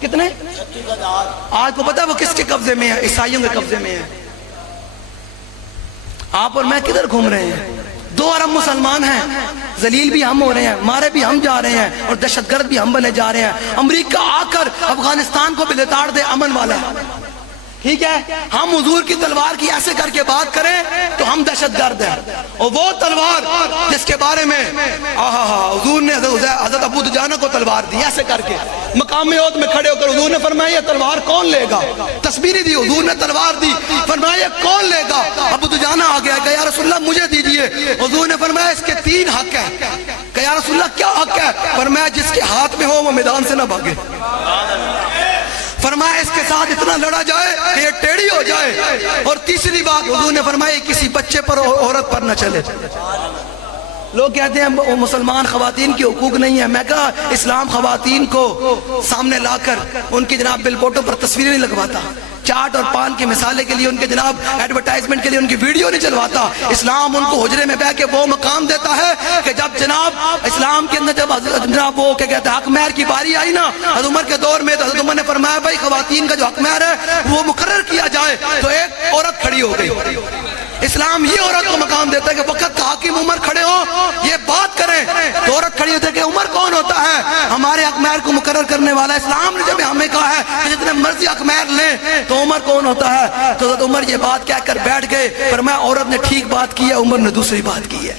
کتنے؟ آج کو پتا ہے وہ کس کے قبضے میں ہے؟ عیسائیوں کے قبضے میں ہے۔ آپ اور میں کدھر گھوم رہے ہیں؟ 2 ارب مسلمان ہیں، ذلیل بھی ہم ہو رہے ہیں، مارے بھی ہم جا رہے ہیں، اور دہشت گرد بھی ہم بنے جا رہے ہیں۔ امریکہ آ کر افغانستان کو بھی لتاڑ دے امن والا ہے، ٹھیک ہے؟ ہم حضور کی تلوار کی ایسے کر کے بات کریں تو ہم دہشت گرد ہیں، اور وہ تلوار جس کے بارے میں حضور نے حضرت ابو دجانہ کو تلوار دی ایسے کر کے، مقام عہد میں کھڑے ہو کر حضور نے فرمایا یہ تلوار کون لے گا؟ تصویری دی، حضور نے تلوار دی، فرمایا یہ کون لے گا؟ ابو دجانہ آ گیا کہ یا رسول اللہ مجھے دیجئے۔ حضور نے فرمایا اس کے 3 حق ہیں۔ کہ یا رسول اللہ کیا حق ہے؟ فرمایا جس کے ہاتھ میں ہو وہ میدان سے نہ بھاگے، فرمایا اس کے ساتھ اتنا لڑا جائے کہ یہ ٹیڑھی ہو جائے، اور تیسری بات حضور نے فرمایا کسی بچے پر عورت پر نہ چلے۔ لوگ کہتے ہیں مسلمان خواتین کی حقوق نہیں ہے۔ میں کہا اسلام خواتین کو سامنے لا کر ان کی جناب بل بورڈوں پر تصویریں نہیں لگواتا، چاٹ اور پان کے مثالے کے لیے ان کے جناب ایڈورٹائزمنٹ کے لیے ان کی ویڈیو نہیں چلواتا۔ اسلام ان کو حجرے میں بیٹھ کے وہ مقام دیتا ہے کہ جب جناب اسلام کے اندر جب جناب وہ کیا کہتے ہیں حق مہر کی باری آئی نا حضرت عمر کے دور میں، تو حضرت عمر نے فرمایا بھائی خواتین کا جو حق مہر ہے وہ مقرر کیا جائے، تو ایک عورت کھڑی ہو گئی۔ اسلام یہ عورت کو مقام دیتا ہے کہ وقت حاکم عمر کھڑے ہو یہ بات کریں، تو عورت کھڑی ہوتی ہے کہ عمر کون ہوتا ہے ہمارے حق مہر کو مقرر کرنے والا؟ اسلام نے جب ہمیں کہا ہے کہ جتنے مرضی حق مہر لیں تو عمر کون ہوتا ہے؟ تو حضرت عمر یہ بات کہہ کر بیٹھ گئے، فرمایا عورت نے ٹھیک بات کی ہے، عمر نے دوسری بات کی ہے۔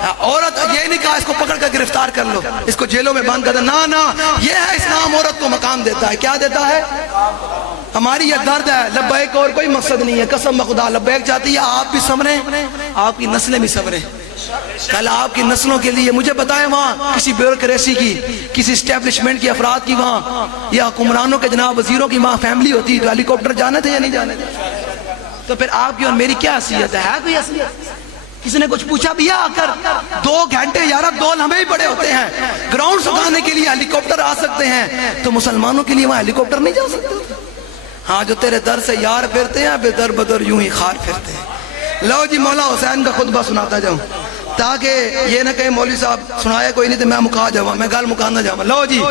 عورت یہ نہیں کہا اس کو پکڑ کر گرفتار کر لو، اس کو جیلوں میں بند کر دو، نہ یہ ہے اسلام عورت کو مقام دیتا ہے۔ کیا دیتا ہے؟ ہماری یہ درد ہے، لبیک اور کوئی مقصد نہیں ہے، قسم بخدا لبیک چاہتی ہے آپ بھی سنوریں، آپ کی نسلیں بھی سنوریں، کل آپ کی نسلوں کے لیے مجھے بتائیں وہاں کسی بیوروکریسی کی کسی اسٹیبلشمنٹ کی افراد کی وہاں یا حکمرانوں کے جناب وزیروں کی وہاں فیملی ہوتی تو ہیلی کاپٹر جانے تھے یا نہیں جانے تھے؟ تو پھر آپ کی اور میری کیا حیثیت ہے کوئی حیثیت؟ کسی نے کچھ پوچھا بھی آ کر 2 گھنٹے یارہ 2 لمحے ہی بڑے ہوتے ہیں، گراؤنڈ سکھانے کے لیے ہیلی کاپٹر آ سکتے ہیں تو مسلمانوں کے لیے وہاں ہیلی کاپٹر نہیں جا سکتے؟ ہاں جو تیرے در سے یار پھرتے ہیں بے در بدر یوں ہی خار پھرتے ہیں۔ لو جی مولا حسین کا خطبہ سناتا جاؤں تاکہ یہ نہ کہیں مولوی صاحب سنایا کوئی نہیں تو میں مکا جاؤں، میں گل مکانا جاؤں۔ لو جی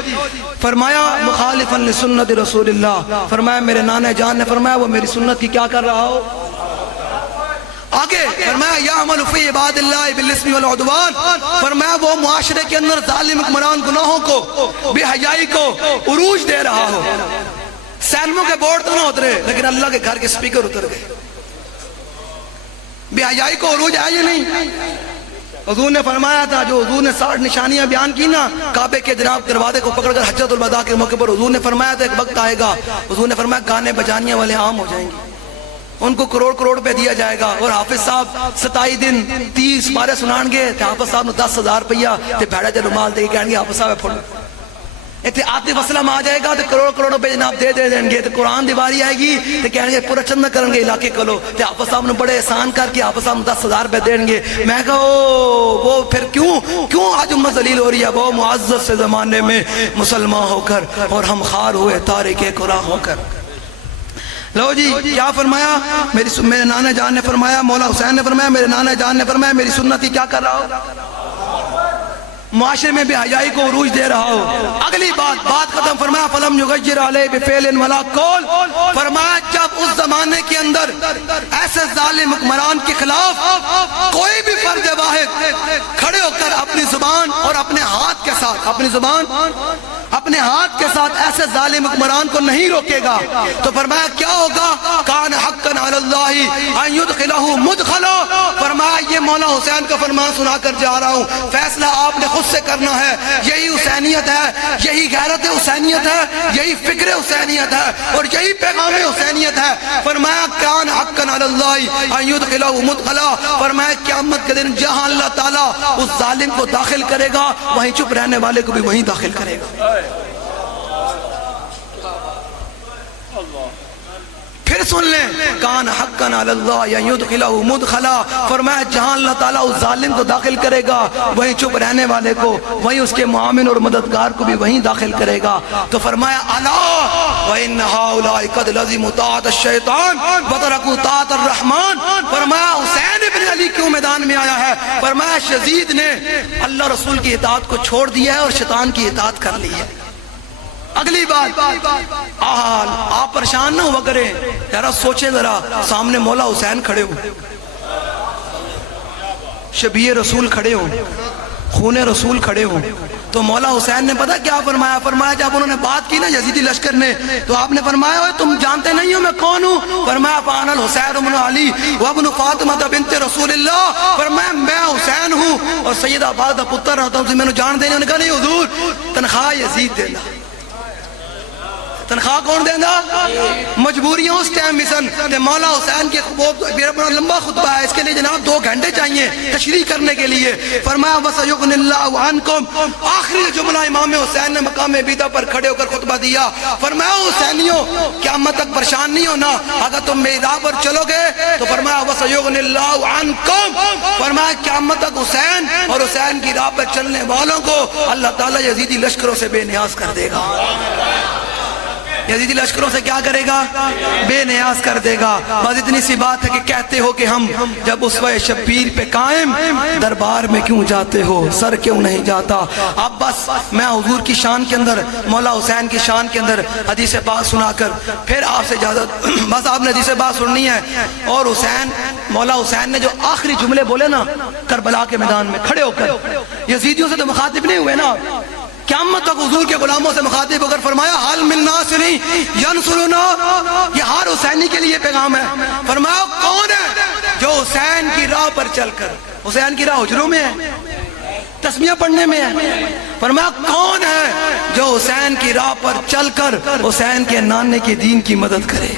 فرمایا مخالفا لسنت رسول اللہ، فرمایا میرے نانا جان نے فرمایا وہ میری سنت کی کیا کر رہا ہو؟ آگے فرمایا یعمل فی عباد اللہ بالاسم والعدوان، فرمایا وہ معاشرے کے اندر ظالم حکمران گناہوں کو بے حیائی کو عروج دے رہا ہو۔ سینموں کے بورڈ تو نہ اترے لیکن اللہ کے گھر کے سپیکر اتر گئے۔ بے حیائی کو عروج ہے یا نہیں؟ حضور نے فرمایا تھا جو حضور نے 60 نشانیاں بیان کی نا کعبے کے جناب دروازے کو پکڑ کر حجۃ الوداع کے موقع پر حضور نے فرمایا تھا ایک وقت آئے گا، حضور نے فرمایا گانے بجانیاں والے عام ہو جائیں گے، ان کو کروڑ کروڑ پہ دیا جائے گا، اور حافظ صاحب 27 دن 30 پارے سنان گے تو حافظ صاحب نے 10,000 روپیہ تے بھیڑا تے رومال دے کے کہیں گے حافظ صاحب پھڑ اتنے آتی وسلم آ جائے گا تو کروڑ کروڑ روپے جناب دے دیں گے، تو قرآن دیواری آئے گی تو کہیں گے پورا چند کریں گے علاقے کو لو، تو حافظ صاحب نے بڑے احسان کر کے حافظ صاحب نے 10,000 روپے دیں گے۔ میں کہا وہ پھر کیوں آج امت ذلیل ہو رہی ہے؟ وہ معزز سے زمانے میں مسلمان ہو کر اور ہم خار ہوئے تارک قرآن ہو کر۔ لو جی کیا فرمایا؟ میرے نانا جان نے فرمایا، مولا حسین نے فرمایا، میرے نانا جان نے فرمایا میری سنت ہی کیا کر رہا ہو؟ معاشرے میں بے حیائی کو عروج دے رہا ہو۔ اگلی بات ختم، فرمایا فلم یغیر علیہ بفعل ولا قول، فرمایا جب اس زمانے کے اندر ایسے ظالم حکمران کے خلاف کوئی بھی فرد واحد کھڑے ہو کر اپنی زبان اور اپنے ہاتھ کے ساتھ اپنے ہاتھ کے ساتھ ایسے ظالم حکمران کو نہیں روکے گا تو فرمایا کیا ہوگا؟ کان حقا علی اللہ ان یدخلہ مدخلا، فرمایا یہ مولا حسین کا فرمان سنا کر جا رہا ہوں، فیصلہ آپ نے خود سے کرنا ہے، یہی حسینیت ہے، یہی غیرت حسینیت ہے، یہی فکر حسینیت ہے اور یہی پیغام حسینیت ہے۔ فرمایا کان حقا علی اللہ ان یدخلہ مدخلا، فرمایا قیامت کے دن جہاں اللہ تعالیٰ اس ظالم کو داخل کرے گا وہیں چپ رہنے والے کو بھی وہیں داخل کرے گا۔ پھر سن لیں کان حقا علی اللہ یدخلہ مدخلا، فرمایا جہاں اللہ تعالیٰ اس ظالم کو داخل کرے گا وہیں چپ رہنے والے کو وہیں اس کے معاون اور مددگار کو بھی وہیں داخل کرے گا۔ تو فرمایا الا وان هؤلاء قد لزموا طاعة الشیطان وترکوا طاعة الرحمن، فرمایا حسین ابن علی کیوں میدان میں آیا ہے؟ فرمایا یزید نے اللہ رسول کی اطاعت کو چھوڑ دیا ہے اور شیطان کی اطاعت کر لی ہے۔ اگلی بات آپ پریشان نہ ہوا کریں یارا، سوچیں ذرا سامنے مولا حسین کھڑے ہو، شبیہ رسول کھڑے ہو، خون رسول کھڑے ہو، تو مولا حسین نے پتہ کیا فرمایا؟ فرمایا جب انہوں نے بات کی نا یزیدی لشکر نے تو آپ نے فرمایا تم جانتے نہیں ہو میں کون ہوں؟ فرمایا فانا الحسین بن علی وابن فاطمہ بنت رسول اللہ، فرمایا میں حسین ہوں اور سیدہ فاطمہ پتر رہتا ہوں، میں نے جان دینے، انہوں نے کہا نہیں حضور تنخواہ یزید دینا۔ تنخواہ کون دینا؟ مجبوریاں اس ٹائم مثلا مولا حسین کے بڑا لمبا خطبہ ہے، اس کے لیے جناب 2 گھنٹے چاہیے تشریح کرنے کے لیے۔ فرمایا وَسَيُغْنِ اللَّهُ عَنْكُمْ، آخری جملہ امام حسین نے مقام بیدہ پر کھڑے ہو کر خطبہ دیا۔ فرمایا حسینیوں قیامت تک پریشان نہیں ہونا، اگر تم میری راہ پر چلو گے تو فرمایا وَسَيُغْنِ اللَّهُ عَنْكُمْ، فرمایا قیامت تک حسین اور حسین کی راہ پر چلنے والوں کو اللہ تعالیٰ یزیدی لشکروں سے بے نیاز کر دے گا۔ یزیدی لشکروں سے کیا کرے گا؟ بے نیاز کر دے گا۔ بس اتنی سی بات ہے کہ کہتے ہو کہ ہم جب اسوہ شبیر پہ قائم دربار میں کیوں جاتے ہو، سر کیوں نہیں جاتا؟ اب بس میں حضور کی شان کے اندر، مولا حسین کی شان کے اندر حدیث پاک سنا کر پھر آپ سے اجازت، بس آپ نے حدیث پاک سننی ہے۔ اور حسین، مولا حسین نے جو آخری جملے بولے نا کربلا کے میدان میں کھڑے ہو کر، یزیدیوں سے تو مخاطب نہیں ہوئے نا، قیامت تک حضور کے غلاموں سے مخاطب ہو کر فرمایا حال من ناصر ینصرنا، یہ ہر حسینی کے لیے پیغام ہے۔ فرمایا کون ہے جو حسین کی راہ پر چل کر، حسین کی راہ حجروں میں ہے، تسمیہ پڑھنے میں ہے، فرمایا کون ہے جو حسین کی راہ پر چل کر حسین کے نانے کے دین کی مدد کرے؟